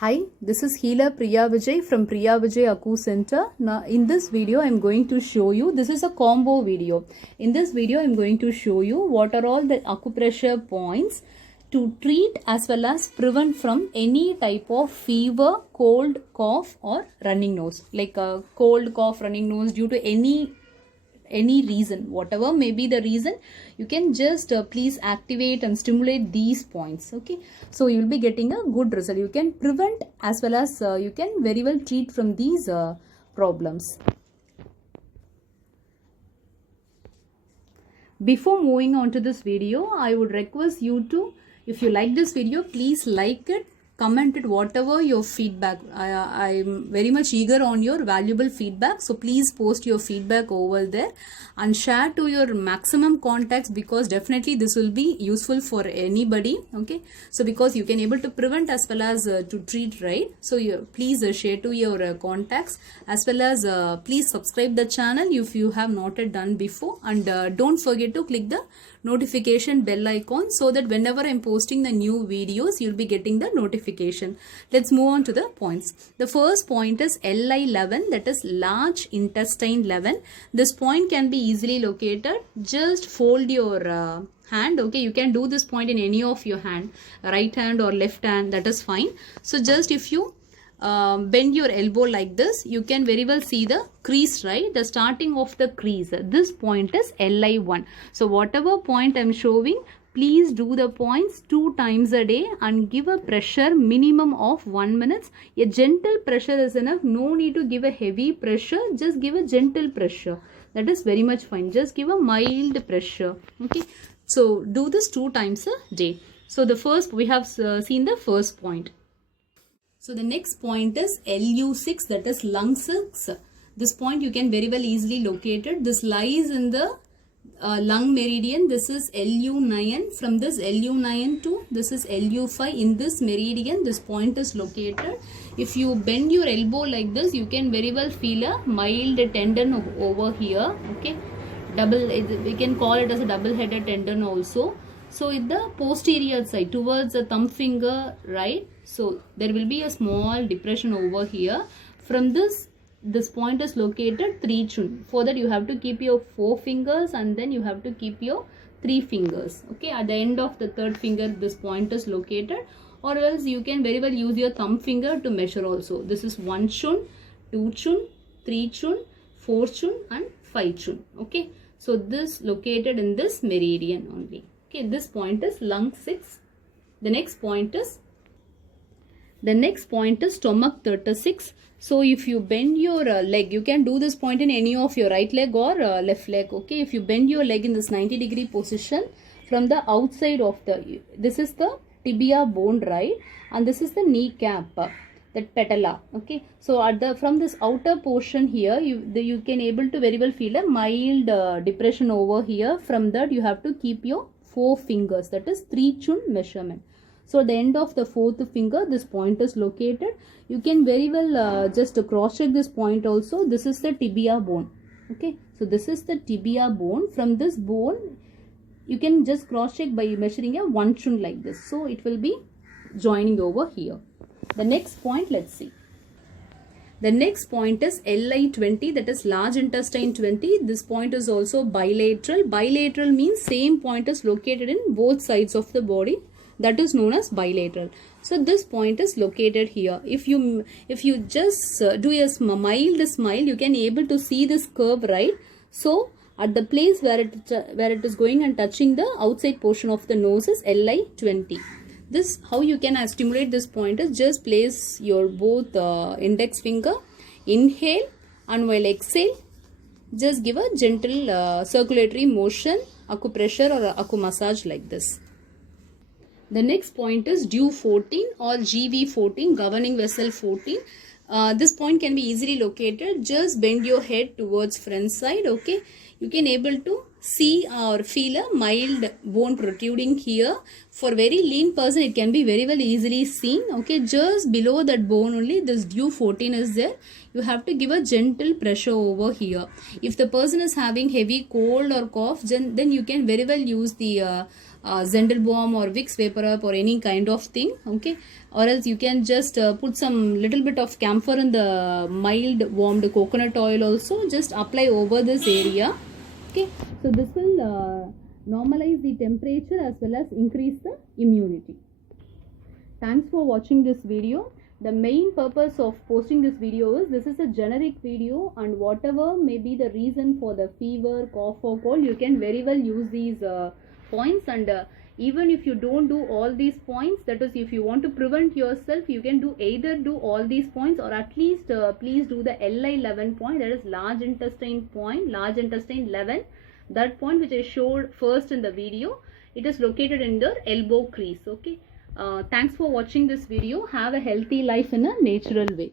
Hi, this is healer Priya Vijay from Priya Vijay Aku Center. Now in this video I am going to show you, this is a combo video. In this video I am going to show you what are all the acupressure points to treat as well as prevent from any type of fever, cold, cough or running nose. Like a cold, cough, running nose due to any reason, whatever may be the reason, you can just please activate and stimulate these points. Okay, so you will be getting a good result. You can prevent as well as you can very well treat from these problems. Before moving on to this video, I would request you to, if you like this video, please like it, comment it, whatever your feedback. I'm very much eager on your valuable feedback. So please post your feedback over there and share to your maximum contacts, because definitely this will be useful for anybody. Okay, so because you can able to prevent as well as to treat, right? So you please share to your contacts, as well as please subscribe the channel if you have not yet done before, and don't forget to click the notification bell icon so that whenever I'm posting the new videos, you'll be getting the notification. Let's move on to the points. The first point is LI11, that is large intestine 11. This point can be easily located. Just fold your hand. Okay, you can do this point in any of your hand, right hand or left hand, that is fine. So just if you bend your elbow like this, you can very well see the crease, right? The starting of the crease. This point is LI1. So whatever point I'm showing, please do the points 2 times a day and give a pressure minimum of 1 minute. A gentle pressure is enough. No need to give a heavy pressure. Just give a gentle pressure. That is very much fine. Just give a mild pressure. Okay. So do this 2 times a day. So the first, we have seen the first point. So the next point is LU6, that is lung 6. This point you can very well easily locate it. This lies in the lung meridian. This is LU9. From this LU9 to this is LU5. In this meridian, this point is located. If you bend your elbow like this, you can very well feel a mild tendon over here. Okay, we can call it as a double-headed tendon also. So in the posterior side towards the thumb finger, right? So there will be a small depression over here. From this point is located 3 chun. For that you have to keep your 4 fingers and then you have to keep your 3 fingers. Okay, at the end of the 3rd finger this point is located, or else you can very well use your thumb finger to measure also. This is 1 chun, 2 chun, 3 chun, 4 chun and 5 chun. Okay, so this located in this meridian only. Okay, this point is lung 6. The next point is stomach 36. So if you bend your leg, you can do this point in any of your right leg or left leg. Okay, if you bend your leg in this 90-degree position from the outside of the, this is the tibia bone, right? And this is the kneecap, that patella. Okay, so at the from this outer portion here, you can able to very well feel a mild depression over here. From that you have to keep your 4 fingers, that is 3 chun measurement. So at the end of the 4th finger, this point is located. You can very well just cross check this point also. This is the tibia bone. Okay, so this is the tibia bone. From this bone, you can just cross check by measuring a 1 chun like this. So it will be joining over here. The next point, let's see. The next point is LI20, that is large intestine 20. This point is also bilateral. Bilateral means same point is located in both sides of the body. That is known as bilateral. So this point is located here. If you just do a mild smile, you can able to see this curve, right? So at the place where it is going and touching the outside portion of the nose is LI20. This, how you can stimulate this point is just place your both index finger, inhale, and while exhale, just give a gentle circulatory motion, acupressure or acu massage like this. The next point is DEW 14 or GV14, governing vessel 14. This point can be easily located. Just bend your head towards front side. Okay, you can able to see or feel a mild bone protruding here. For very lean person, it can be very well easily seen. Okay, just below that bone only this DEW 14 is there. You have to give a gentle pressure over here. If the person is having heavy cold or cough, then you can very well use the Zendelbaum or Vicks Vapor Up or any kind of thing, okay, or else you can just put some little bit of camphor in the mild warmed coconut oil also, just apply over this area, okay. So this will normalize the temperature as well as increase the immunity. Thanks for watching this video. The main purpose of posting this video is, this is a generic video, and whatever may be the reason for the fever, cough or cold, you can very well use these points. And even if you don't do all these points, that is, if you want to prevent yourself, you can do either do all these points, or at least please do the LI11 point, that is large intestine point, large intestine 11, that point which I showed first in the video. It is located in the elbow crease, okay. Thanks for watching this video. Have a healthy life in a natural way.